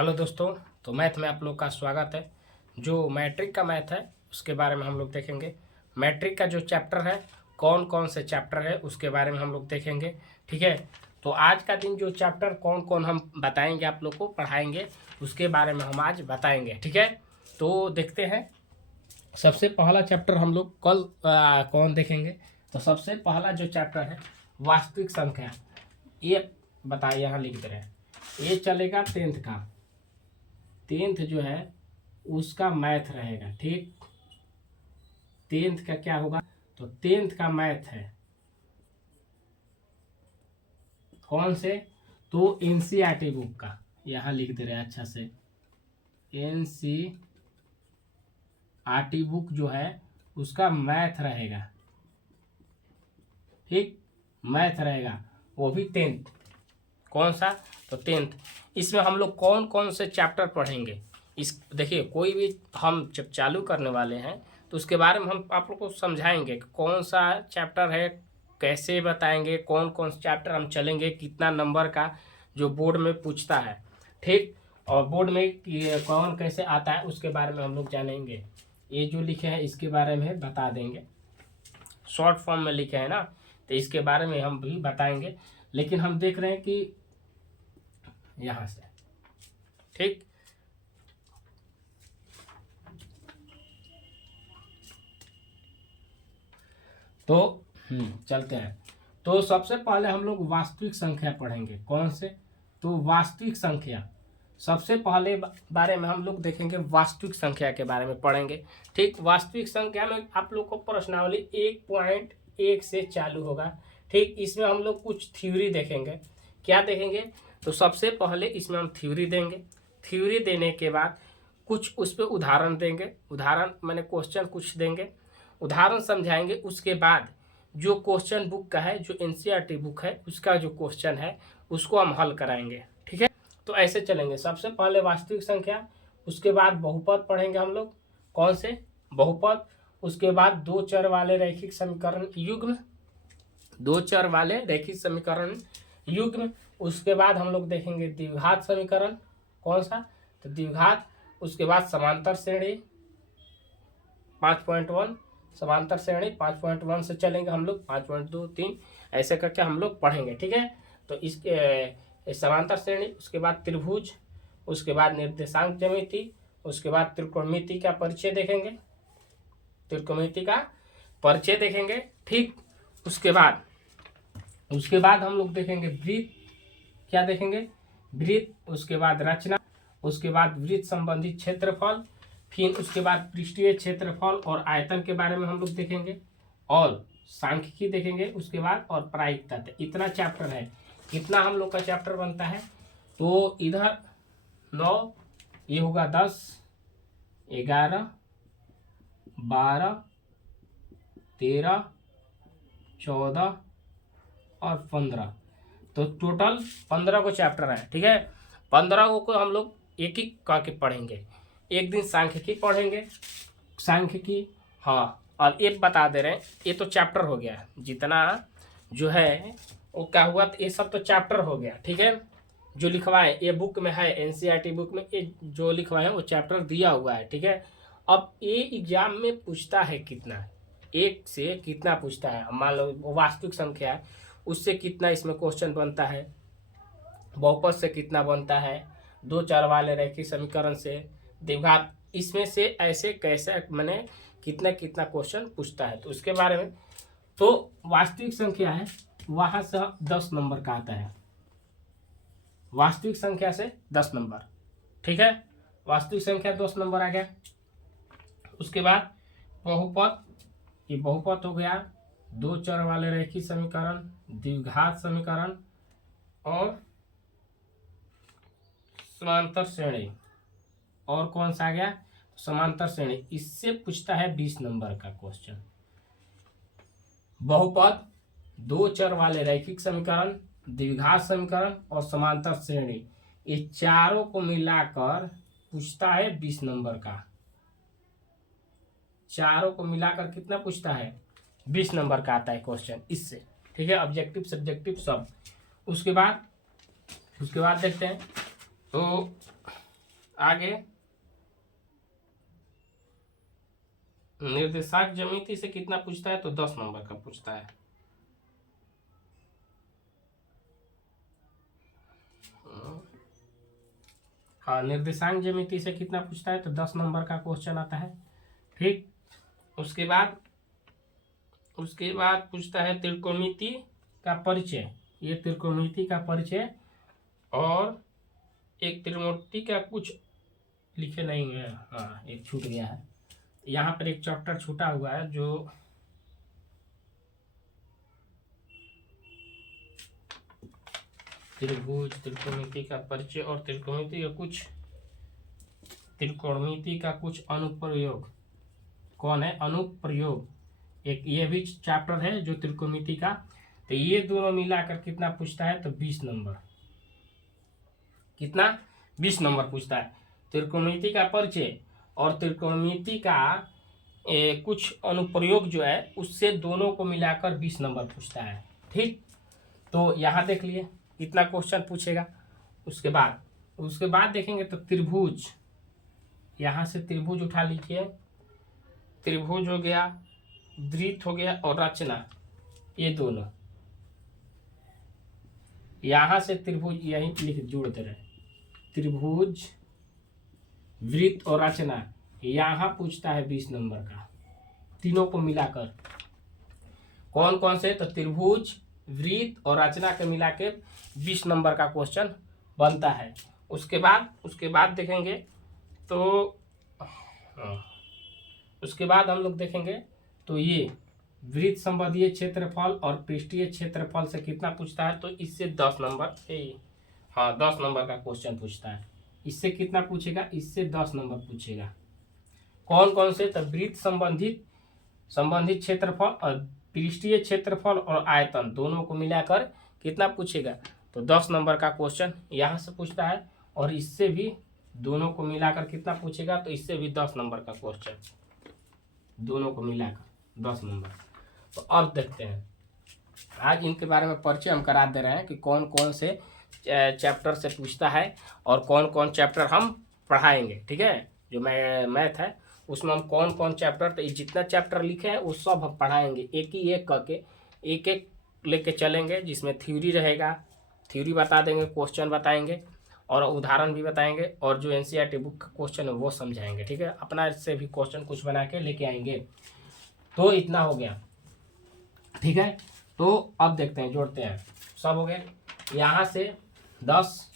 Hello दोस्तों। तो math में आप लोग का स्वागत है। जो मैट्रिक का मैथ है उसके बारे में हम लोग देखेंगे। मैट्रिक का जो चैप्टर है, कौन कौन से चैप्टर है उसके बारे में हम लोग देखेंगे। ठीक है, तो आज का दिन जो चैप्टर कौन कौन हम बताएंगे, आप लोग को पढ़ाएंगे, उसके बारे में हम आज बताएंगे। ठीक है, तो देखते हैं। सबसे पहला चैप्टर हम लोग कल कौन देखेंगे। तो सबसे पहला जो चैप्टर है वास्तविक संख्या, ये बताइए, यहाँ लिख दे रहे हैं। ये चलेगा टेंथ जो है उसका मैथ रहेगा। ठीक, टेंथ का क्या होगा, तो टेंथ का मैथ है कौन से, तो एनसीईआरटी बुक का, यहाँ लिख दे रहे हैं अच्छा से। एनसीईआरटी बुक जो है उसका मैथ रहेगा। ठीक, मैथ रहेगा, वो भी टेंथ। कौन सा, तो टेंथ। इसमें हम लोग कौन कौन से चैप्टर पढ़ेंगे, इस देखिए, कोई भी हम जब चालू करने वाले हैं तो उसके बारे में हम आप लोग को समझाएंगे कि कौन सा चैप्टर है, कैसे बताएंगे, कौन कौन सा चैप्टर हम चलेंगे, कितना नंबर का जो बोर्ड में पूछता है। ठीक, और बोर्ड में कौन कैसे आता है उसके बारे में हम लोग जानेंगे। ये जो लिखे हैं इसके बारे में बता देंगे, शॉर्ट फॉर्म में लिखे हैं ना, तो इसके बारे में हम भी बताएंगे। लेकिन हम देख रहे हैं कि यहाँ से, ठीक, तो चलते हैं। तो सबसे पहले हम लोग वास्तविक संख्या पढ़ेंगे। कौन से, तो वास्तविक संख्या। सबसे पहले बारे में हम लोग देखेंगे, वास्तविक संख्या के बारे में पढ़ेंगे। ठीक, वास्तविक संख्या में आप लोग को प्रश्नावली 1.1 से चालू होगा। ठीक, इसमें हम लोग कुछ थ्योरी देखेंगे। क्या देखेंगे, तो सबसे पहले इसमें हम थ्योरी देंगे। थ्योरी देने के बाद कुछ उस पर उदाहरण देंगे। उदाहरण मैंने क्वेश्चन कुछ देंगे, उदाहरण समझाएंगे। उसके बाद जो क्वेश्चन बुक का है, जो एनसीईआरटी बुक है उसका जो क्वेश्चन है उसको हम हल कराएंगे। ठीक है, तो ऐसे चलेंगे। सबसे पहले वास्तविक संख्या, उसके बाद बहुपद पढ़ेंगे हम लोग। कौन से, बहुपद। उसके बाद दो चर वाले रैखिक समीकरण युग्म, दो चर वाले रैखिक समीकरण युग्म। उसके बाद हम लोग देखेंगे द्विघात समीकरण। कौन सा, तो द्विघात। उसके बाद समांतर श्रेणी 5.1, समांतर श्रेणी 5.1 से चलेंगे हम लोग, 5.2, 3 ऐसे करके हम लोग पढ़ेंगे। ठीक है, तो इसके समांतर श्रेणी, उसके बाद त्रिभुज, उसके बाद निर्देशांक ज्यामिति, उसके बाद त्रिकोणमिति का परिचय देखेंगे, त्रिकोणमिति का परिचय देखेंगे। ठीक, उसके बाद हम लोग देखेंगे वृत्त। क्या देखेंगे, वृत्त। उसके बाद रचना, उसके बाद वृत्त संबंधी क्षेत्रफल, फिर उसके बाद पृष्ठीय क्षेत्रफल और आयतन के बारे में हम लोग देखेंगे, और सांख्यिकी देखेंगे उसके बाद, और प्रायिक तत्व। इतना चैप्टर है। कितना हम लोग का चैप्टर बनता है, तो इधर 9, ये होगा 10, 11, 12, 13, 14 और 15, तो टोटल 15 को चैप्टर है। ठीक है, 15 को हम लोग एक एक करके पढ़ेंगे। एक दिन सांख्यिकी पढ़ेंगे, सांख्यिकी। हाँ, और ये बता दे रहे हैं, ये तो चैप्टर हो गया जितना जो है वो क्या हुआ, तो ये सब तो चैप्टर हो गया। ठीक है, जो लिखवाए ये बुक में है, एनसीईआरटी बुक में ये जो लिखवाए वो चैप्टर दिया हुआ है। ठीक है, अब ये एग्जाम में पूछता है कितना, एक से कितना पूछता है। मान लो वास्तविक संख्या है, उससे कितना इसमें क्वेश्चन बनता है, बहुपद से कितना बनता है, दो चर वाले रैखिक समीकरण से, द्विघात, इसमें से ऐसे कैसे मैंने कितना कितना क्वेश्चन पूछता है, तो उसके बारे में। तो वास्तविक संख्या है, वहां से 10 नंबर का आता है, वास्तविक संख्या से 10 नंबर। ठीक है, वास्तविक संख्या 10 नंबर आ गया। उसके बाद बहुपद, ये बहुपद हो गया, दो चर वाले रैखिक समीकरण, द्विघात समीकरण और समांतर श्रेणी। और कौन सा आ गया, समांतर श्रेणी। इससे पूछता है 20 नंबर का क्वेश्चन। बहुपद, दो चर वाले रैखिक समीकरण, द्विघात समीकरण और समांतर श्रेणी, ये चारों को मिलाकर पूछता है 20 नंबर का। चारों को मिलाकर कितना पूछता है, 20 नंबर का आता है क्वेश्चन इससे। ठीक है, ऑब्जेक्टिव सब्जेक्टिव सब। उसके बाद देखते हैं, तो आगे निर्देशांक ज्यामिति से कितना पूछता है, तो 10 नंबर का पूछता है। हाँ, निर्देशांक ज्यामिति से कितना पूछता है, तो 10 नंबर का क्वेश्चन आता है। ठीक, उसके बाद पूछता है त्रिकोणमिति का परिचय। ये त्रिकोणमिति का परिचय और एक त्रिकोणमिति का कुछ लिखे नहीं है, हाँ एक छूट गया है यहाँ पर, एक चैप्टर छूटा हुआ है जो त्रिभुज, त्रिकोणमिति का परिचय और त्रिकोणमिति का कुछ अनुप्रयोग। कौन है? अनुप्रयोग, एक ये भी चैप्टर है जो त्रिकोणमिति का। तो ये दोनों मिलाकर कितना पूछता है, तो 20 नंबर। कितना? 20 नंबर पूछता है। त्रिकोणमिति का परिचय और त्रिकोणमिति का कुछ अनुप्रयोग जो है उससे दोनों को मिलाकर 20 नंबर पूछता है। ठीक, तो यहाँ देख लिए कितना क्वेश्चन पूछेगा। उसके बाद देखेंगे तो त्रिभुज, यहाँ से त्रिभुज उठा लीजिए। त्रिभुज हो गया, वृत्त हो गया और रचना, ये दोनों यहाँ से त्रिभुज यहीं लिख जोड़ दे रहे। त्रिभुज, वृत्त और रचना यहाँ पूछता है 20 नंबर का, तीनों को मिलाकर। कौन कौन से? तो त्रिभुज, वृत्त और रचना के मिला के 20 नंबर का क्वेश्चन बनता है। उसके बाद देखेंगे तो उसके बाद हम लोग देखेंगे तो ये वृत्त संबंधी क्षेत्रफल और पृष्ठीय क्षेत्रफल से कितना पूछता है, तो इससे 10 नंबर, 10 नंबर का क्वेश्चन पूछता है। इससे कितना पूछेगा? इससे 10 नंबर पूछेगा। कौन कौन से? तो वृत्त संबंधित क्षेत्रफल और पृष्ठीय क्षेत्रफल और आयतन दोनों को मिलाकर कितना पूछेगा, तो 10 नंबर का क्वेश्चन यहाँ से पूछता है। और इससे भी दोनों को मिलाकर कितना पूछेगा, तो इससे भी 10 नंबर का क्वेश्चन, दोनों को मिलाकर 10 नंबर। तो अब देखते हैं, आज इनके बारे में परिचय हम करा दे रहे हैं कि कौन कौन से चैप्टर से पूछता है और कौन कौन चैप्टर हम पढ़ाएंगे। ठीक है, जो मैथ है उसमें हम कौन कौन चैप्टर, तो जितना चैप्टर लिखे हैं वो सब हम पढ़ाएंगे, एक करके एक लेके चलेंगे, जिसमें थ्योरी रहेगा, थ्योरी बता देंगे, क्वेश्चन बताएंगे और उदाहरण भी बताएंगे, और जो एनसीईआरटी बुक का क्वेश्चन है वो समझाएंगे। ठीक है, अपना इससे भी क्वेश्चन कुछ बना के लेके आएंगे। तो इतना हो गया। ठीक है, तो अब देखते हैं, जोड़ते हैं। सब हो गए। यहाँ से 10,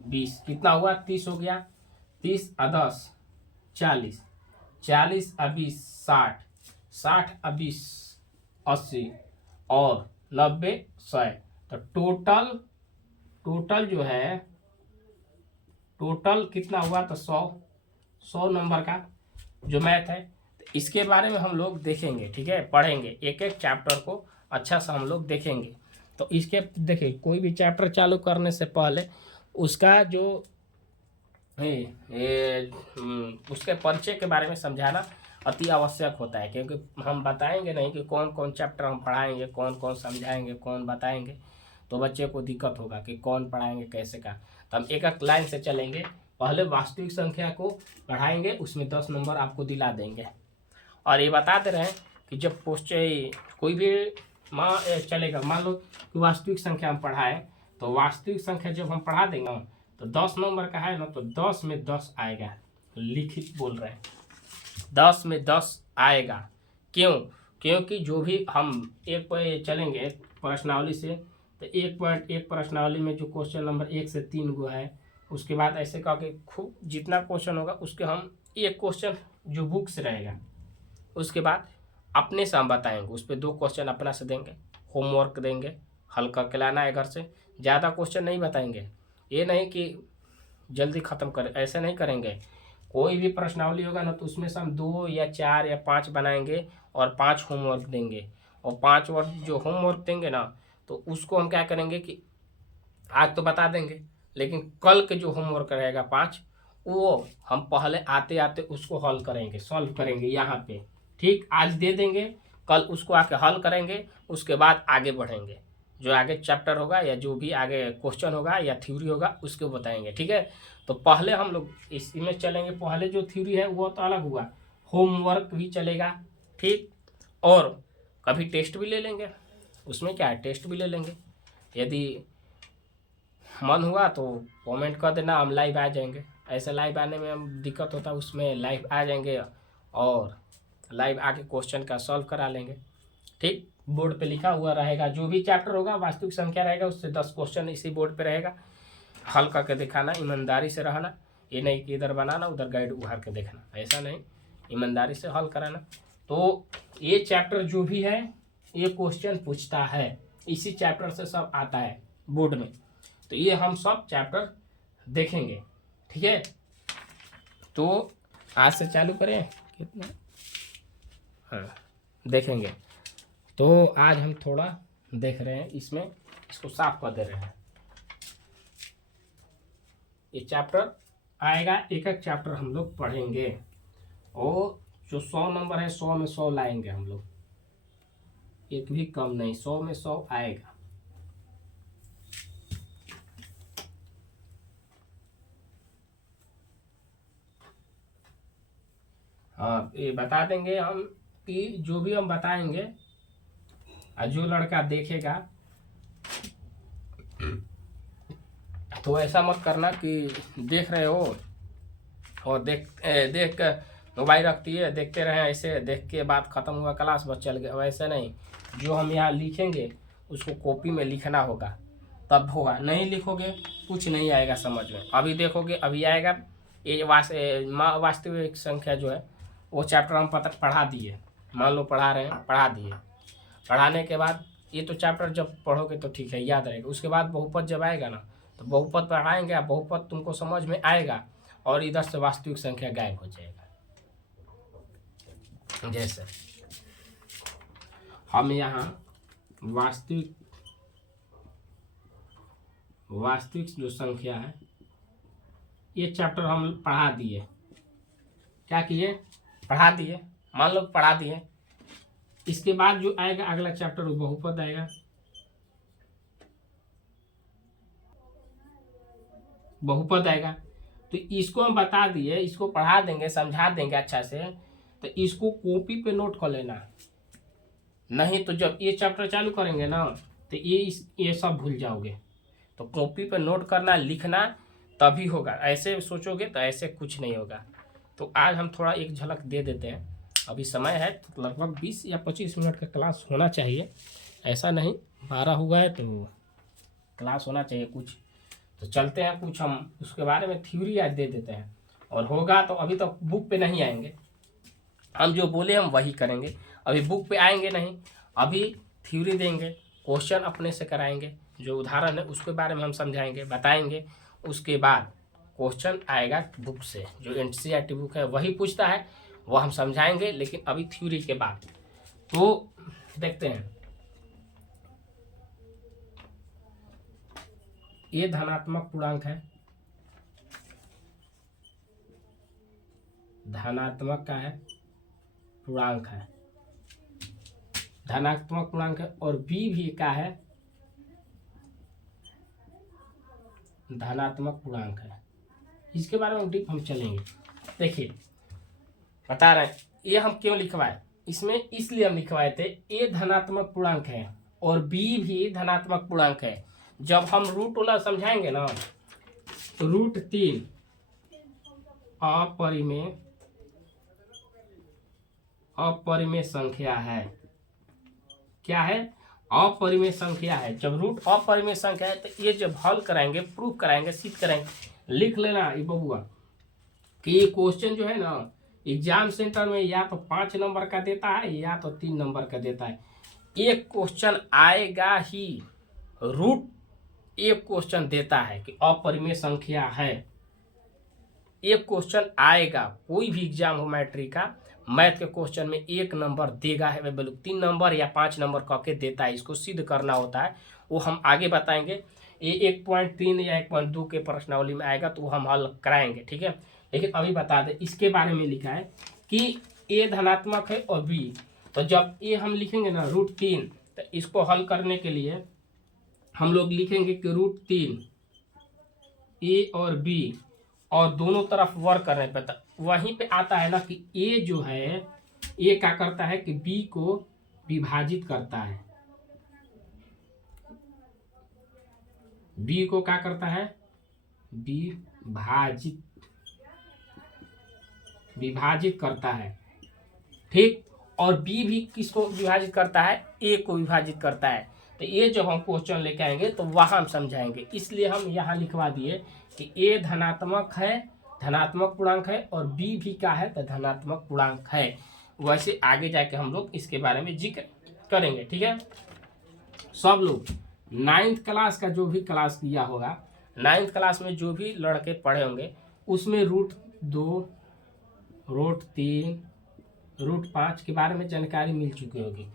20 कितना हुआ? 30 हो गया। 30 और 10 40, 40 और 20 60, 60 और 20 80 और 90 100। तो टोटल जो है, टोटल कितना हुआ? तो 100 नंबर का जो मैथ है। तो इसके बारे में हम लोग देखेंगे। ठीक है, पढ़ेंगे, एक एक चैप्टर को अच्छा सा हम लोग देखेंगे। तो इसके देखिए, कोई भी चैप्टर चालू करने से पहले उसका जो उसके परिचय के बारे में समझाना अति आवश्यक होता है, क्योंकि हम बताएंगे नहीं कि कौन कौन चैप्टर हम पढ़ाएंगे, कौन कौन समझाएंगे, कौन बताएंगे, तो बच्चे को दिक्कत होगा कि कौन पढ़ाएंगे कैसे का। तो हम एक एक लाइन से चलेंगे। पहले वास्तविक संख्या को पढ़ाएंगे, उसमें 10 नंबर आपको दिला देंगे। और ये बता दे रहे हैं कि जब कोई भी चलेगा, मान लो कि वास्तविक संख्या हम पढ़ाएं, तो वास्तविक संख्या जब हम पढ़ा देंगे तो 10 नंबर का है ना, तो 10 में 10 आएगा। लिखित बोल रहे हैं, 10 में 10 आएगा। क्यों? क्योंकि जो भी हम एक पे चलेंगे प्रश्नावली से, तो 1.1 प्रश्नावली में जो क्वेश्चन नंबर 1 से 3 गो है, उसके बाद ऐसे कह के खूब जितना क्वेश्चन होगा उसके हम एक क्वेश्चन जो बुक से रहेगा, उसके बाद अपने से हम बताएंगे, उस पर 2 क्वेश्चन अपना से देंगे, होमवर्क देंगे, हल करके लाना है घर से। ज़्यादा क्वेश्चन नहीं बताएंगे, ये नहीं कि जल्दी ख़त्म करें, ऐसे नहीं करेंगे। कोई भी प्रश्नावली होगा ना, तो उसमें से हम 2 या 4 या 5 बनाएंगे और 5 होमवर्क देंगे। और 5 वर्क जो होमवर्क देंगे ना, तो उसको हम क्या करेंगे कि आज तो बता देंगे, लेकिन कल के जो होमवर्क रहेगा 5, वो हम पहले आते आते उसको हल करेंगे, सॉल्व करेंगे यहाँ पे। ठीक, आज दे देंगे, कल उसको आके हल करेंगे, उसके बाद आगे बढ़ेंगे। जो आगे चैप्टर होगा या जो भी आगे क्वेश्चन होगा या थ्योरी होगा उसको बताएंगे, ठीक है। तो पहले हम लोग इसमें चलेंगे, पहले जो थ्योरी है वो तो अलग हुआ, होमवर्क भी चलेगा, ठीक, और कभी टेस्ट भी ले लेंगे, उसमें क्या है, टेस्ट भी ले लेंगे। यदि मन हुआ तो कमेंट कर देना, हम लाइव आ जाएंगे। ऐसे लाइव आने में हम दिक्कत होता है, उसमें लाइव आ जाएंगे और लाइव आके क्वेश्चन का सॉल्व करा लेंगे, ठीक। बोर्ड पे लिखा हुआ रहेगा, जो भी चैप्टर होगा वास्तविक संख्या रहेगा, उससे 10 क्वेश्चन इसी बोर्ड पे रहेगा, हल करके दिखाना, ईमानदारी से रहना। ये नहीं कि इधर बनाना उधर गाइड उभार के देखना, ऐसा नहीं, ईमानदारी से हल कराना। तो ये चैप्टर जो भी है ये क्वेश्चन पूछता है, इसी चैप्टर से सब आता है बोर्ड में। तो ये हम सब चैप्टर देखेंगे, ठीक है। तो आज से चालू करें कितना, हाँ देखेंगे। तो आज हम थोड़ा देख रहे हैं, इसमें इसको साफ कर दे रहे हैं। ये चैप्टर आएगा, एक एक चैप्टर हम लोग पढ़ेंगे और जो 100 नंबर है 100 में 100 लाएंगे हम लोग, एक भी कम नहीं, 100 में 100 आएगा। हाँ ये बता देंगे हम कि जो भी हम बताएंगे और जो लड़का देखेगा तो ऐसा मत करना कि देख रहे हो और देख कर मोबाइल रखती है देखते रहे, ऐसे देख के बात खत्म हुआ क्लास बस चल गया, वैसे नहीं। जो हम यहाँ लिखेंगे उसको कॉपी में लिखना होगा, तब होगा, नहीं लिखोगे कुछ नहीं आएगा समझ में। अभी देखोगे अभी आएगा, ये वास्तविक संख्या जो है वो चैप्टर हम पढ़ा दिए, मान लो पढ़ा रहे हैं, पढ़ा दिए। पढ़ाने के बाद ये तो चैप्टर जब पढ़ोगे तो ठीक है याद रहेगा, उसके बाद बहुपद जब आएगा ना तो बहुपद पढ़ाएंगे, बहुपद तुमको समझ में आएगा और इधर से वास्तविक संख्या गायब हो जाएगा। जैसे हम यहाँ वास्तविक जो संख्या है ये चैप्टर हम पढ़ा दिए, क्या किए, पढ़ा दिए, मान लो पढ़ा दिए। इसके बाद जो आएगा अगला चैप्टर वो बहुपद आएगा, बहुपद आएगा। तो इसको हम बता दिए, इसको पढ़ा देंगे, समझा देंगे अच्छा से, तो इसको कॉपी पे नोट कर लेना, नहीं तो जब ये चैप्टर चालू करेंगे ना तो ये सब भूल जाओगे। तो कॉपी पे नोट करना, लिखना, तभी होगा। ऐसे सोचोगे तो ऐसे कुछ नहीं होगा। तो आज हम थोड़ा एक झलक दे देते हैं, अभी समय है तो लगभग 20 या 25 मिनट का क्लास होना चाहिए, ऐसा नहीं 12 हुआ है तो क्लास होना चाहिए कुछ। तो चलते हैं, कुछ हम उसके बारे में थ्योरी आज दे देते हैं, और होगा तो अभी तो बुक पे नहीं आएंगे, हम जो बोले हम वही करेंगे, अभी बुक पे आएंगे नहीं, अभी थ्योरी देंगे, क्वेश्चन अपने से कराएंगे, जो उदाहरण है उसके बारे में हम समझाएंगे, बताएंगे। उसके बाद क्वेश्चन आएगा बुक से, जो एनसीईआरटी बुक है वही पूछता है, वो हम समझाएंगे, लेकिन अभी थ्योरी के बाद। तो देखते हैं, ये धनात्मक पूर्णांक है, धनात्मक का है पूर्णांक है, धनात्मक पूर्णांक है, और बी भी का है धनात्मक पूर्णांक है। इसके बारे में डीप हम चलेंगे। देखिए बता रहे हैं, ये हम क्यों लिखवाए इसमें, इसलिए हम लिखवाए थे, ए धनात्मक पूर्णांक है और बी भी धनात्मक पूर्णांक है। जब हम रूट वाला समझाएंगे ना तो √3 अपरिमेय संख्या है। क्या है, अपरिमेय संख्या है। जब रूट अपरिमेय संख्या है तो ये जब हल कराएंगे, प्रूफ कराएंगे, सिद्ध कराएंगे, लिख लेना ये बबुआ कि ये क्वेश्चन जो है ना एग्जाम सेंटर में या तो 5 नंबर का देता है या तो 3 नंबर का देता है। एक क्वेश्चन आएगा ही, रूट एक क्वेश्चन देता है कि अपरिमेय संख्या है, एक क्वेश्चन आएगा, कोई भी एग्जाम हो मैट्रिक का, मैथ के क्वेश्चन में 1 नंबर देगा है, 3 नंबर या 5 नंबर कह के देता है। इसको सिद्ध करना होता है, वो हम आगे बताएंगे। ये 1.3 या 1.2 के प्रश्नावली में आएगा तो वो हम हल कराएंगे, ठीक है। लेकिन अभी बता दें, इसके बारे में लिखा है कि ए धनात्मक है और बी, तो जब ए हम लिखेंगे ना √3 तो इसको हल करने के लिए हम लोग लिखेंगे कि √3 ए और बी, और दोनों तरफ वर्क करने पे वहीं पे आता है ना कि ए जो है, ए क्या करता है कि बी को विभाजित करता है, बी को क्या करता है, विभाजित करता है, ठीक। और बी भी किसको विभाजित करता है, ए को विभाजित करता है। तो ये जब हम क्वेश्चन लेके आएंगे तो वहां हम समझाएंगे, इसलिए हम यहाँ लिखवा दिए कि ए धनात्मक है, धनात्मक पूर्णांक है, और बी भी क्या है, तो धनात्मक पूर्णांक है। वैसे आगे जाके हम लोग इसके बारे में जिक्र करेंगे, ठीक है। सब लोग 9th क्लास का जो भी क्लास किया होगा, 9th क्लास में जो भी लड़के पढ़े होंगे उसमें √2, √3, √5 के बारे में जानकारी मिल चुकी होगी।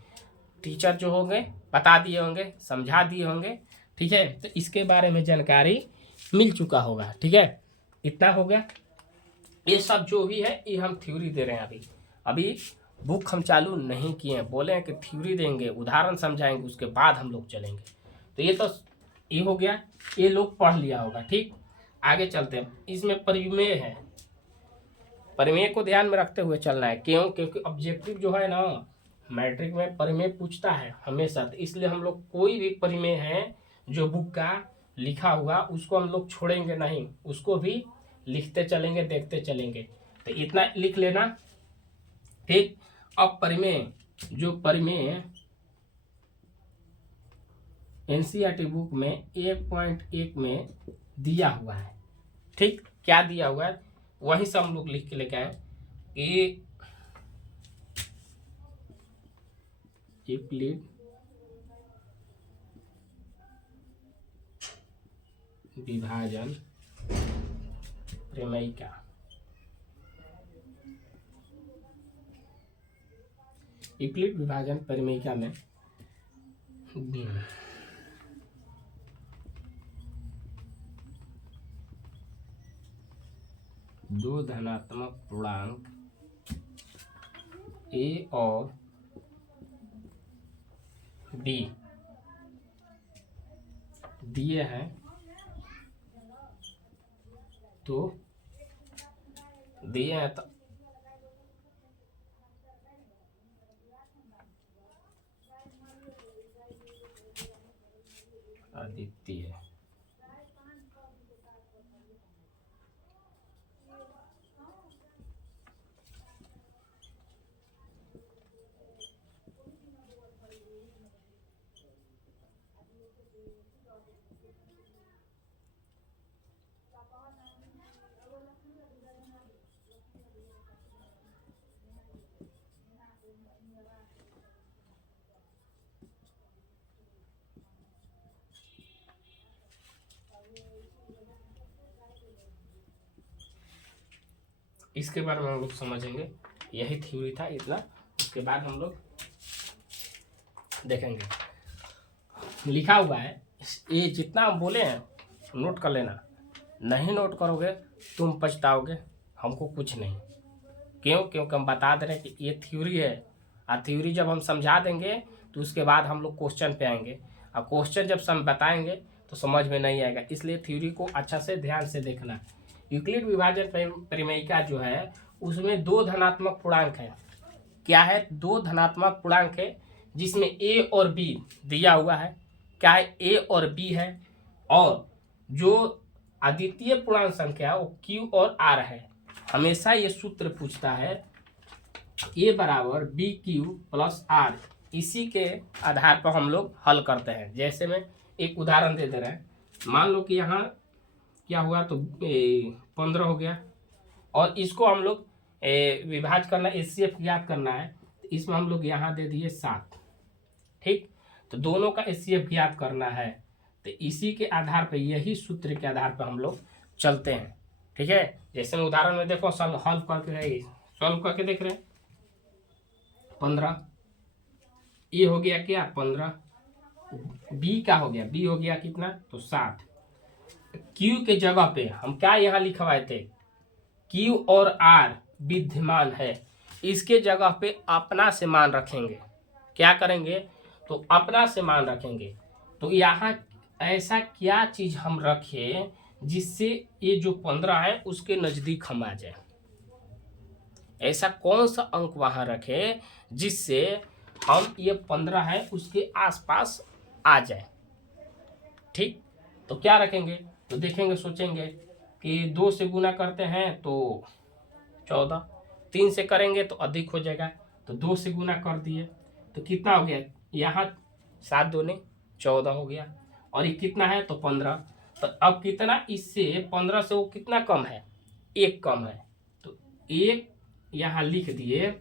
टीचर जो होंगे बता दिए होंगे, समझा दिए होंगे, ठीक है। तो इसके बारे में जानकारी मिल चुका होगा, ठीक है। इतना हो गया। ये सब जो भी है ये हम थ्योरी दे रहे हैं, अभी बुक हम चालू नहीं किए हैं। बोले हैं कि थ्योरी देंगे, उदाहरण समझाएंगे, उसके बाद हम लोग चलेंगे। तो ये हो गया, ये लोग पढ़ लिया होगा, ठीक। आगे चलते हैं। इसमें परिमेय है, परिमेय को ध्यान में रखते हुए चलना है। क्योंकि ऑब्जेक्टिव जो है ना, मैट्रिक में परिमेय पूछता है हमेशा। तो इसलिए हम लोग कोई भी परिमेय है जो बुक का लिखा हुआ उसको हम लोग छोड़ेंगे नहीं, उसको भी लिखते चलेंगे, देखते चलेंगे। तो इतना लिख लेना, ठीक। अब परिमेय, जो परिमेय एनसीईआरटी बुक में 1.1 में दिया हुआ है, ठीक। क्या दिया हुआ है वही सब हम लोग लिख के लेके आए। यूक्लिड विभाजन प्रमेयिका, यूक्लिड विभाजन प्रमेयिका में दो धनात्मक पूर्णांक ए और बी दिए हैं, तो दिए हैं तो अद्वितीय, इसके बारे में हम लोग समझेंगे। यही थ्योरी था इतना, उसके बाद हम लोग देखेंगे। लिखा हुआ है, ये जितना हम बोले हैं नोट कर लेना, नहीं नोट करोगे तुम पछताओगे, हमको कुछ नहीं। क्योंकि हम बता दे रहे हैं कि ये थ्योरी है, और थ्योरी जब हम समझा देंगे तो उसके बाद हम लोग क्वेश्चन पे आएंगे, और क्वेश्चन जब हम बताएंगे तो समझ में नहीं आएगा। इसलिए थ्योरी को अच्छा से ध्यान से देखना। यूक्लिड विभाजन प्रमेयिका जो है उसमें दो धनात्मक पूर्णांक है। क्या है, दो धनात्मक पूर्णांक है जिसमें ए और बी दिया हुआ है। क्या है, ए और बी है, और जो अद्वितीय पूर्णांक संख्या वो क्यू और आर है। हमेशा ये सूत्र पूछता है ए बराबर बी क्यू प्लस आर। इसी के आधार पर हम लोग हल करते हैं। जैसे मैं एक उदाहरण दे रहे हैं, मान लो कि यहाँ क्या हुआ, तो 15 हो गया, और इसको हम लोग विभाज करना, एचसीएफ ज्ञात करना है। तो इसमें हम लोग यहाँ दे दिए 7, ठीक। तो दोनों का एचसीएफ ज्ञात करना है, तो इसी के आधार पर, यही सूत्र के आधार पर हम लोग चलते हैं, ठीक है। जैसे मैं उदाहरण में देखो, सॉल्व करके देख रहे हैं। 15 ये हो गया क्या, 15। बी का हो गया, बी हो गया कितना, तो 7। क्यू के जगह पे हम क्या यहाँ लिखवाए थे, क्यू और आर विद्यमान है, इसके जगह पे अपना से मान रखेंगे। क्या करेंगे, तो अपना से मान रखेंगे। तो यहाँ ऐसा क्या चीज हम रखें जिससे ये जो 15 है उसके नजदीक हम आ जाए। ऐसा कौन सा अंक वहां रखें जिससे हम ये 15 है उसके आसपास आ जाए। ठीक, तो क्या रखेंगे, तो देखेंगे, सोचेंगे कि 2 से गुना करते हैं तो 14, 3 से करेंगे तो अधिक हो जाएगा, तो 2 से गुना कर दिए तो कितना हो गया, यहाँ 7 दूने 14 हो गया, और ये कितना है तो 15। तो अब कितना, इससे 15 से वो कितना कम है, 1 कम है, तो 1 यहाँ लिख दिए,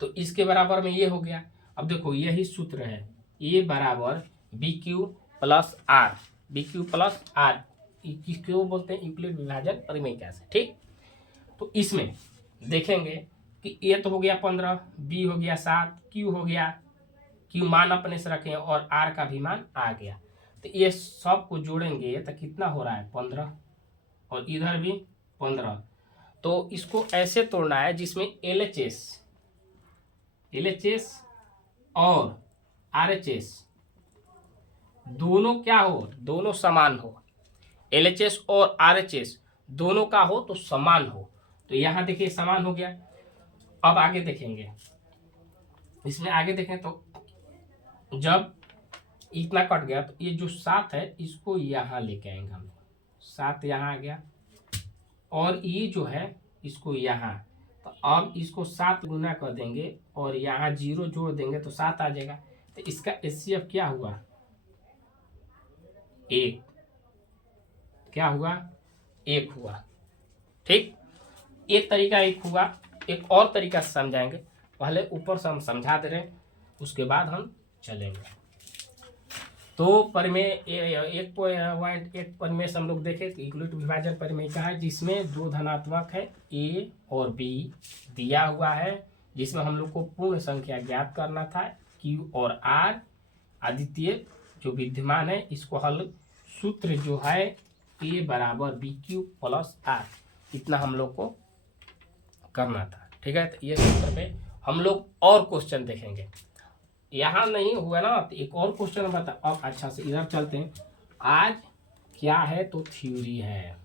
तो इसके बराबर में ये हो गया। अब देखो यही सूत्र है, ए बराबर B Q plus R, B Q plus R, क्यों बोलते हैं यूक्लिड विभाजन परिमेय कैसे। ठीक, तो इसमें देखेंगे कि ए तो हो गया 15, बी हो गया 7, क्यू हो गया, क्यू मान अपने से रखें और आर का भी मान आ गया, तो ये सब को जोड़ेंगे तो कितना हो रहा है 15, और इधर भी 15। तो इसको ऐसे तोड़ना है जिसमें एलएचएस और आरएचएस दोनों क्या हो, दोनों समान हो, एलएचएस और आरएचएस दोनों का हो तो समान हो। तो यहाँ देखिए समान हो गया। अब आगे देखेंगे, इसमें आगे देखें तो जब इतना कट गया तो ये जो 7 है इसको यहाँ लेके आएंगे हम, 7 यहाँ आ गया, और ये जो है इसको यहाँ, तो अब इसको 7 गुना कर देंगे और यहाँ 0 जोड़ देंगे तो 7 आ जाएगा। तो इसका एचसीएफ क्या हुआ, 1, क्या हुआ 1 हुआ। ठीक, एक तरीका 1 हुआ, एक और तरीका से समझाएंगे, पहले ऊपर से हम समझा दे रहे हैं उसके बाद हम चलेंगे। तो परिमेय एक परिमेय से हम लोग देखें तो यूक्लिड विभाजन परिमेय का है जिसमें 2 धनात्मक है ए और बी दिया हुआ है, जिसमें हम लोग को पूर्ण संख्या ज्ञात करना था, क्यू और आर अद्वितीय जो विद्यमान है, इसको हल सूत्र जो है ए बराबर बी क्यू प्लस आर, इतना हम लोग को करना था। ठीक है, तो ये सूत्र पे हम लोग और क्वेश्चन देखेंगे। यहाँ नहीं हुआ ना तो एक और क्वेश्चन बता, अब अच्छा से इधर चलते हैं। आज क्या है तो थ्योरी है,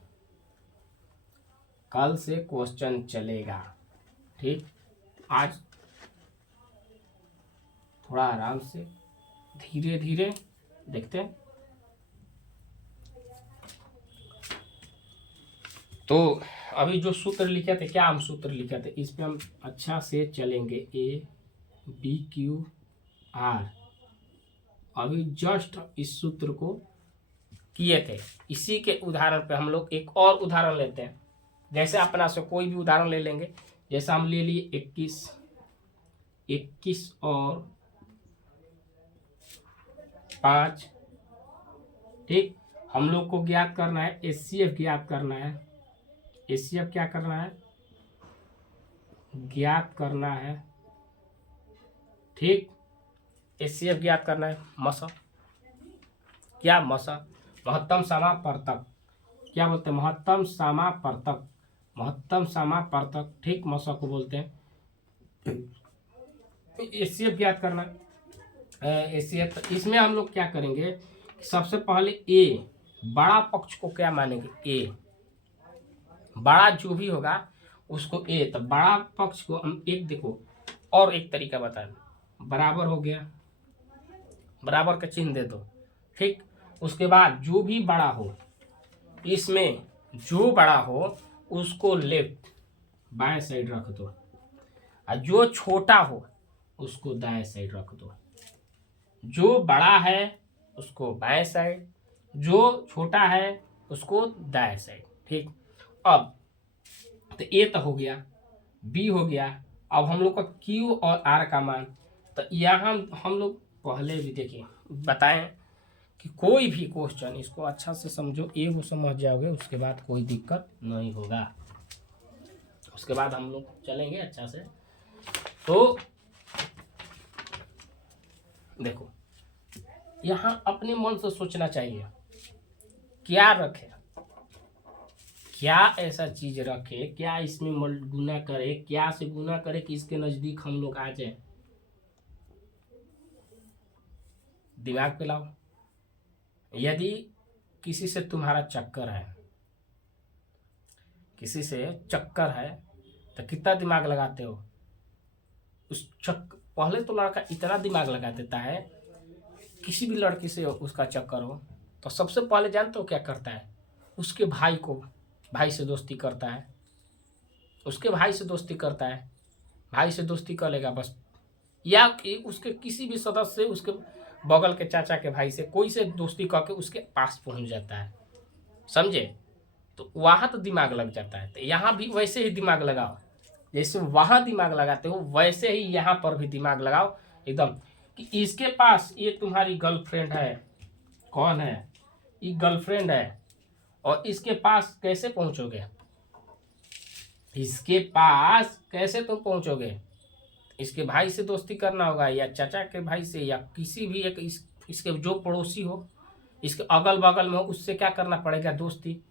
कल से क्वेश्चन चलेगा। ठीक, आज थोड़ा आराम से धीरे धीरे देखते हैं। तो अभी जो सूत्र लिखे थे, क्या हम सूत्र लिखे थे, इस पे हम अच्छा से चलेंगे। ए बी क्यू आर, अभी जस्ट इस सूत्र को किए थे, इसी के उदाहरण पे हम लोग एक और उदाहरण लेते हैं। जैसे अपना से कोई भी उदाहरण ले लेंगे, जैसे हम ले लिए 21 और 5। ठीक, हम लोग को ज्ञात करना है, एचसीएफ ज्ञात करना है। एचसीएफ क्या करना है, ज्ञात करना है। ठीक, एचसीएफ ज्ञात करना है। मसा क्या, मसा महत्तम समापर्तक, क्या बोलते हैं, महत्तम समापर्तक, महत्तम समापर्तक। ठीक, मसा को बोलते हैं। एचसीएफ ज्ञात करना है। एचसीएफ, तो इसमें हम लोग क्या करेंगे, सबसे पहले ए बड़ा पक्ष को क्या मानेंगे, ए बड़ा जो भी होगा उसको ए, तो बड़ा पक्ष को हम एक, देखो और एक तरीका बता, बराबर हो गया, बराबर का चिन्ह दे दो। ठीक, उसके बाद जो भी बड़ा हो, इसमें जो बड़ा हो उसको लेफ्ट बाएं साइड रख दो, और जो छोटा हो उसको दाएं साइड रख दो। जो बड़ा है उसको बाएं साइड, जो छोटा है उसको दाएं साइड। ठीक, अब तो ए तो हो गया, बी हो गया, अब हम लोग का क्यू और आर का मान। तो यहाँ हम लोग पहले भी देखिए बताएं कि कोई भी क्वेश्चन इसको अच्छा से समझो, ए वो समझ जाओगे उसके बाद कोई दिक्कत नहीं होगा, उसके बाद हम लोग चलेंगे अच्छा से। तो देखो यहाँ अपने मन से सोचना चाहिए, क्या रखे, क्या ऐसा चीज रखे, क्या इसमें गुना करे, क्या से गुना करे कि इसके नजदीक हम लोग आ जाए, दिमाग पे लाओ। यदि किसी से तुम्हारा चक्कर है, किसी से चक्कर है, तो कितना दिमाग लगाते हो उस पहले तो लड़का इतना दिमाग लगा देता है, किसी भी लड़की से उसका चक्कर हो तो सबसे पहले जानते हो क्या करता है, उसके भाई से दोस्ती करता है, उसके भाई से दोस्ती करता है, भाई से दोस्ती कर लेगा बस, या उसके किसी भी सदस्य से, उसके बगल के चाचा के भाई से, कोई से दोस्ती करके उसके पास पहुंच जाता है, समझे। तो वहाँ तो दिमाग लग जाता है, तो यहाँ भी वैसे ही दिमाग लगाओ, जैसे वहाँ दिमाग लगाते हो वैसे ही यहाँ पर भी दिमाग लगाओ एकदम, कि इसके पास ये तुम्हारी गर्लफ्रेंड है, कौन है, ये गर्लफ्रेंड है, और इसके पास कैसे पहुँचोगे, इसके पास कैसे तुम पहुँचोगे, इसके भाई से दोस्ती करना होगा, या चाचा के भाई से, या किसी भी एक इसके जो पड़ोसी हो, इसके अगल बगल में हो, उससे क्या करना पड़ेगा, दोस्ती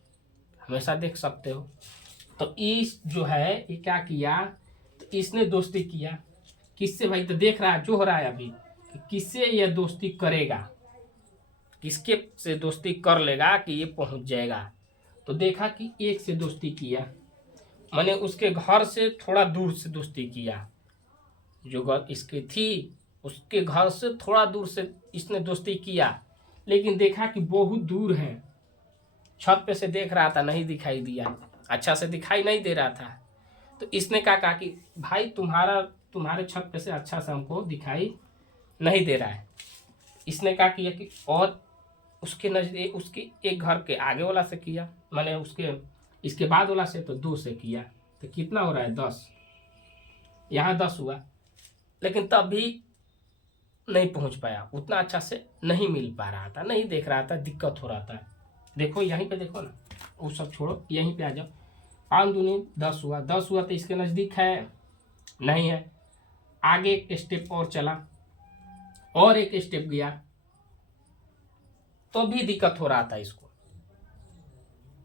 हमेशा देख सकते हो। तो इस जो है ये क्या किया, तो इसने दोस्ती किया किससे भाई, तो देख रहा है जो हो रहा है अभी कि किससे यह दोस्ती करेगा, किसके से दोस्ती कर लेगा कि ये पहुंच जाएगा। तो देखा कि एक से दोस्ती किया, मैंने उसके घर से थोड़ा दूर से दोस्ती किया, जो घर इसकी थी उसके घर से थोड़ा दूर से इसने दोस्ती किया, लेकिन देखा कि बहुत दूर है, छत पे से देख रहा था, नहीं दिखाई दिया, अच्छा से दिखाई नहीं दे रहा था। तो इसने कहा कि भाई तुम्हारे छत पे से अच्छा से हमको दिखाई नहीं दे रहा है। इसने कहा कि और उसके नजदीक, उसके एक घर के आगे वाला से किया, मैंने उसके इसके बाद वाला से तो 2 से किया, तो कितना हो रहा है 10, यहाँ 10 हुआ, लेकिन तब भी नहीं पहुंच पाया, उतना अच्छा से नहीं मिल पा रहा था, नहीं देख रहा था, दिक्कत हो रहा था। देखो यहीं पे देखो ना, वो सब छोड़ो, यहीं पे आ जाओ, 5 दूनी 10 हुआ, 10 हुआ तो इसके नज़दीक है, नहीं है, आगे एक स्टेप और चला, और एक स्टेप गया, तो भी दिक्कत हो रहा था इसको।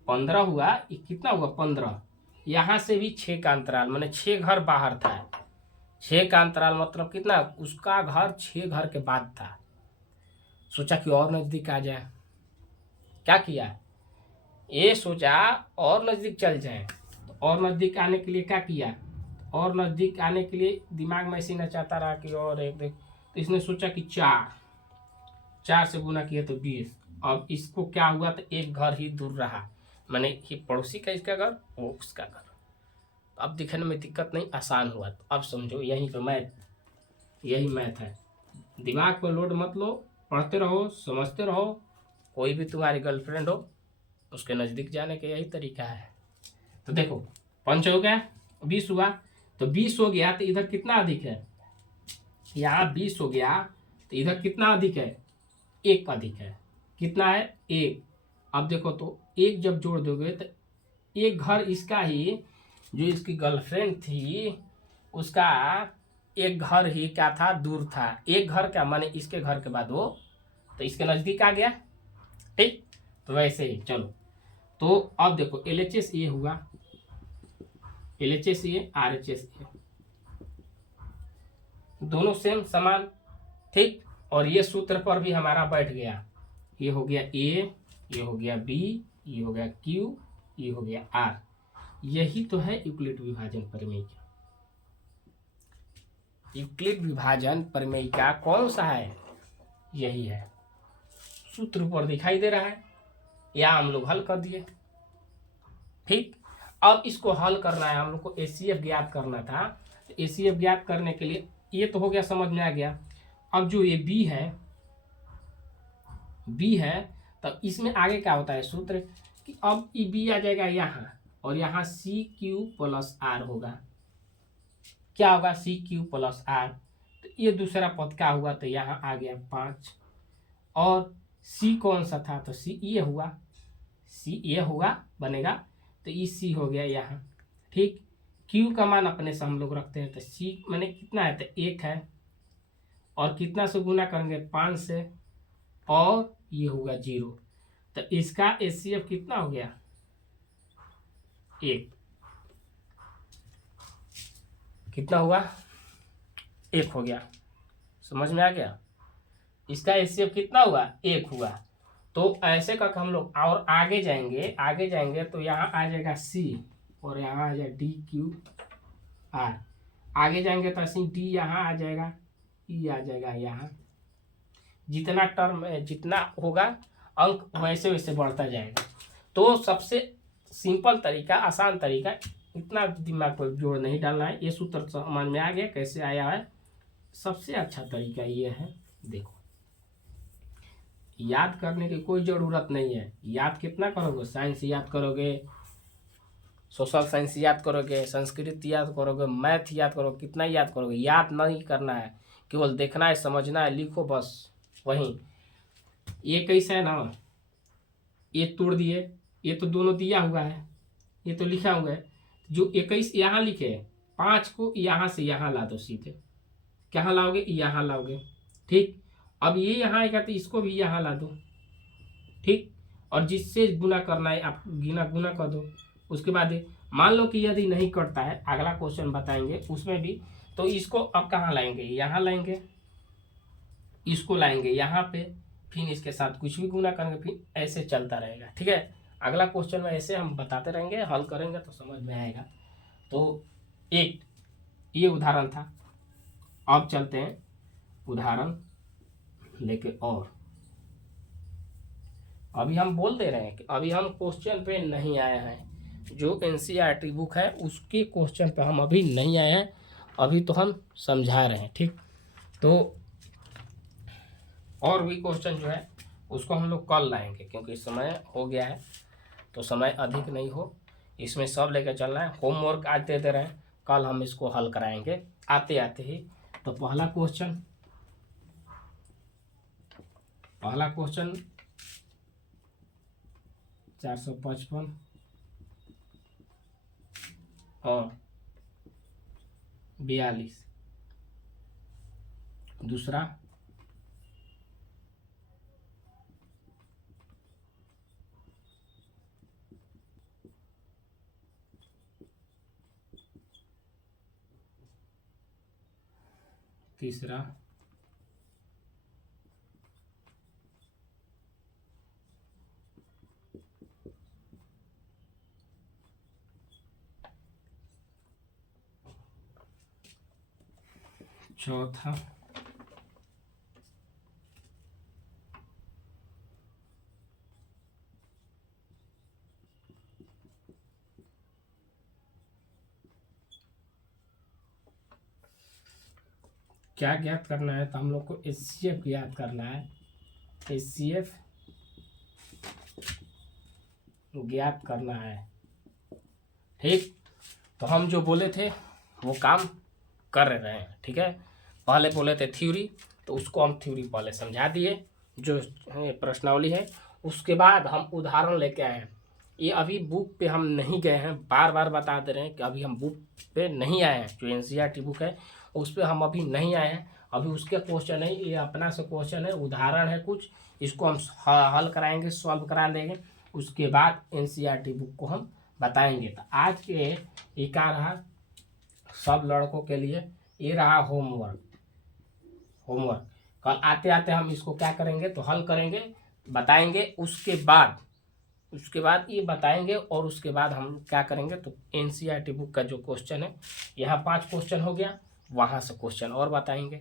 15 हुआ, ये कितना हुआ 15, यहाँ से भी 6 का अंतराल, मैंने 6 घर बाहर था, 6 का अंतराल मतलब कितना, उसका घर 6 घर के बाद था। सोचा कि और नज़दीक आ जाए, क्या किया, ये सोचा और नज़दीक चल जाए। तो और नज़दीक आने के लिए क्या किया, और नज़दीक आने के लिए दिमाग में ऐसे नचाता रहा कि और एक देख, तो इसने सोचा कि 4 से गुना किया तो 20, अब इसको क्या हुआ, तो एक घर ही दूर रहा, मैंने ये पड़ोसी का इसका घर, वो उसका घर, तो अब दिखने में दिक्कत नहीं, आसान हुआ। तो अब समझो यहीं पे यही मैथ है, दिमाग पर लोड मत लो, पढ़ते रहो, समझते रहो, कोई भी तुम्हारी गर्लफ्रेंड हो उसके नज़दीक जाने का यही तरीका है। तो देखो 5 हो गया, 20 हुआ, तो 20 हो गया तो इधर कितना अधिक है, यहाँ 20 हो गया तो इधर कितना अधिक है, 1 अधिक है, कितना है 1। अब देखो तो 1 जब जोड़ दोगे तो एक घर इसका ही, जो इसकी गर्लफ्रेंड थी उसका एक घर ही क्या था, दूर था, एक घर क्या माने इसके घर के बाद वो, तो इसके नज़दीक आ गया, ठीक। तो वैसे ही चलो, तो अब देखो LHS ये हुआ, LHS ये, RHS ये, दोनों सेम समान, ठीक। और ये सूत्र पर भी हमारा बैठ गया, ये हो गया A, ये हो गया B, ये हो गया Q, ये हो गया R। यही तो है यूक्लिड विभाजन प्रमेय का। यूक्लिड विभाजन प्रमेय का कौन सा है, यही है, सूत्र पर दिखाई दे रहा है, या हम लोग हल कर दिए, ठीक। अब इसको हल करना है, हम लोग को ACF ज्ञात करना था, तो ACF ज्ञात करने के लिए ये तो हो गया, समझ में आ गया। अब जो ये B है तब इसमें आगे क्या होता है सूत्र, कि अब ये B आ जाएगा यहाँ, और यहाँ CQ प्लस R होगा, क्या होगा CQ प्लस R, तो ये दूसरा पद क्या हुआ, तो यहाँ आ गया 5, और C कौन सा था, तो C ये हुआ बनेगा, तो ये C हो गया यहाँ, ठीक। Q का मान अपने से हम लोग रखते हैं, तो C मैंने कितना है, तो 1 है, और कितना से गुना करेंगे 5 से, और ये होगा 0, तो इसका HCF कितना हो गया 1, कितना हुआ 1 हो गया, समझ में आ गया, इसका HCF कितना हुआ 1 हुआ, तो ऐसे करके हम लोग और आगे जाएंगे तो यहाँ आ जाएगा सी और यहाँ आ जाएगा डी क्यू आर। आगे जाएंगे तो ऐसे डी यहाँ आ जाएगा, ई आ जाएगा यहाँ। जितना टर्म जितना होगा अंक वैसे वैसे बढ़ता जाएगा। तो सबसे सिंपल तरीका, आसान तरीका, इतना दिमाग पर जोर नहीं डालना है। ये सूत्र समझ में आ गया कैसे आया है। सबसे अच्छा तरीका ये है, देखो याद करने की कोई ज़रूरत नहीं है। याद कितना करोगे, साइंस याद करोगे, सोशल साइंस याद करोगे, संस्कृत याद करोगे, मैथ याद करोगे, कितना याद करोगे। याद नहीं करना है, केवल देखना है, समझना है, लिखो बस। वहीं ये कैसा है ना, ये तोड़ दिए, ये तो दोनों दिया हुआ है, ये तो लिखा हुआ है। जो 21 यहाँ लिखे, 5 को यहाँ से यहाँ ला दो सीधे। कहाँ लाओगे, यहाँ लाओगे, ठीक। अब ये यहाँ आएगा तो इसको भी यहाँ ला दो, ठीक। और जिससे गुना करना है आप गुना कर दो। उसके बाद मान लो कि यदि नहीं करता है, अगला क्वेश्चन बताएंगे उसमें भी, तो इसको अब कहाँ लाएंगे, यहाँ लाएंगे, इसको लाएंगे यहाँ पे, फिर इसके साथ कुछ भी गुना करेंगे, फिर ऐसे चलता रहेगा, ठीक है। अगला क्वेश्चन में ऐसे हम बताते रहेंगे, हल करेंगे तो समझ में आएगा। तो एक ये उदाहरण था। अब चलते हैं उदाहरण लेके, और अभी हम बोल दे रहे हैं कि अभी हम क्वेश्चन पे नहीं आए हैं। जो एनसीईआरटी बुक है उसके क्वेश्चन पे हम अभी नहीं आए हैं, अभी तो हम समझा रहे हैं, ठीक। तो और भी क्वेश्चन जो है उसको हम लोग कल लाएंगे, क्योंकि समय हो गया है तो समय अधिक नहीं हो, इसमें सब लेकर चलना है। होमवर्क आज दे रहे हैं, कल हम इसको हल कराएंगे आते आते ही। तो पहला क्वेश्चन 455 और 42। दूसरा 3 चौथा क्या ज्ञात करना है, तो हम लोग को HCF ज्ञात करना है। HCF ज्ञात करना है, ठीक। तो हम जो बोले थे वो काम कर रहे हैं, ठीक है। पहले बोले थे थ्योरी, तो उसको हम थ्योरी पहले समझा दिए, जो प्रश्नावली है। उसके बाद हम उदाहरण लेके आए हैं। ये अभी बुक पे हम नहीं गए हैं, बार बार बता दे रहे हैं कि अभी हम बुक पे नहीं आए हैं। जो एनसीईआरटी बुक है उस पर हम अभी नहीं आए हैं, अभी उसके क्वेश्चन है, ये अपना से क्वेश्चन है, उदाहरण है कुछ, इसको हम हल कराएंगे, सॉल्व करा देंगे। उसके बाद एनसीईआरटी बुक को हम बताएंगे। तो आज के ये क्या रहा सब लड़कों के लिए, ये रहा होमवर्क। कल आते आते हम इसको क्या करेंगे, तो हल करेंगे, बताएंगे। उसके बाद ये बताएंगे, और उसके बाद हम क्या करेंगे, तो एनसीईआरटी बुक का जो क्वेश्चन है, यहाँ 5 क्वेश्चन हो गया, वहाँ से क्वेश्चन और बताएंगे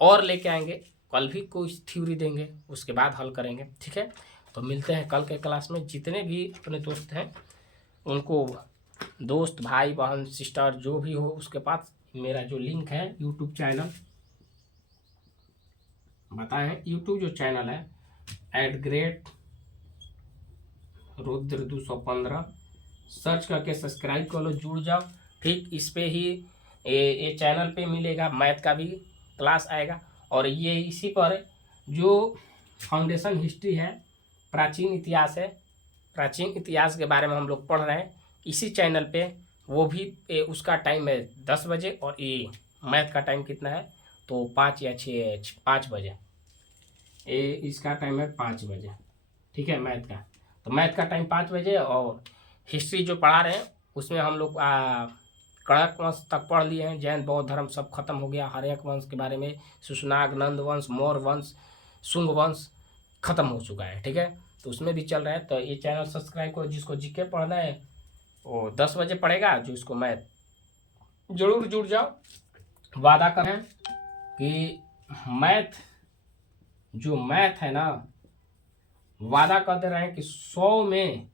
और लेके आएंगे। कल भी कोई थ्योरी देंगे, उसके बाद हल करेंगे, ठीक है। तो मिलते हैं कल के क्लास में। जितने भी अपने दोस्त हैं उनको, दोस्त भाई बहन सिस्टर जो भी हो, उसके पास मेरा जो लिंक है यूट्यूब चैनल बताएं, यूट्यूब जो चैनल है @रुद्र 215 सर्च करके सब्सक्राइब कर लो, जुड़ जाओ, ठीक। इस पे ही ये चैनल पे मिलेगा, मैथ का भी क्लास आएगा। और ये इसी पर जो फाउंडेशन हिस्ट्री है, प्राचीन इतिहास है, प्राचीन इतिहास के बारे में हम लोग पढ़ रहे हैं इसी चैनल पे। वो भी उसका टाइम है 10 बजे, और ये मैथ का टाइम कितना है, तो 5 या 5 बजे। इसका टाइम है 5 बजे, ठीक है, मैथ का। तो मैथ का टाइम 5 बजे, और हिस्ट्री जो पढ़ा रहे हैं उसमें हम लोग कड़क वंश तक पढ़ लिए हैं। जैन बौद्ध धर्म सब खत्म हो गया, हर्यक वंश के बारे में, सुशनाग, नंद वंश, मौर्य वंश, शुंग वंश खत्म हो चुका है, ठीक है। तो उसमें भी चल रहा है। तो ये चैनल सब्सक्राइब करो, जिसको जीके पढ़ना है वो 10 बजे पढ़ेगा, जो इसको मैथ जरूर जुड़ जाओ। वादा करें कि मैथ जो मैथ है ना, वादा कर दे रहे हैं कि 100 में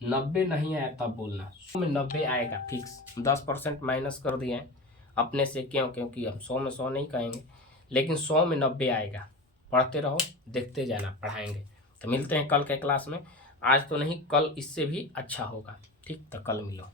90 नहीं आया तब बोलना, 100 में 90 आएगा फिक्स। 10% माइनस कर दिए हैं अपने से, क्योंकि हम 100 में 100 नहीं कहेंगे, लेकिन 100 में 90 आएगा। पढ़ते रहो, देखते जाना, पढ़ाएंगे। तो मिलते हैं कल के क्लास में। आज तो नहीं, कल इससे भी अच्छा होगा। ठीक, तो कल मिलो।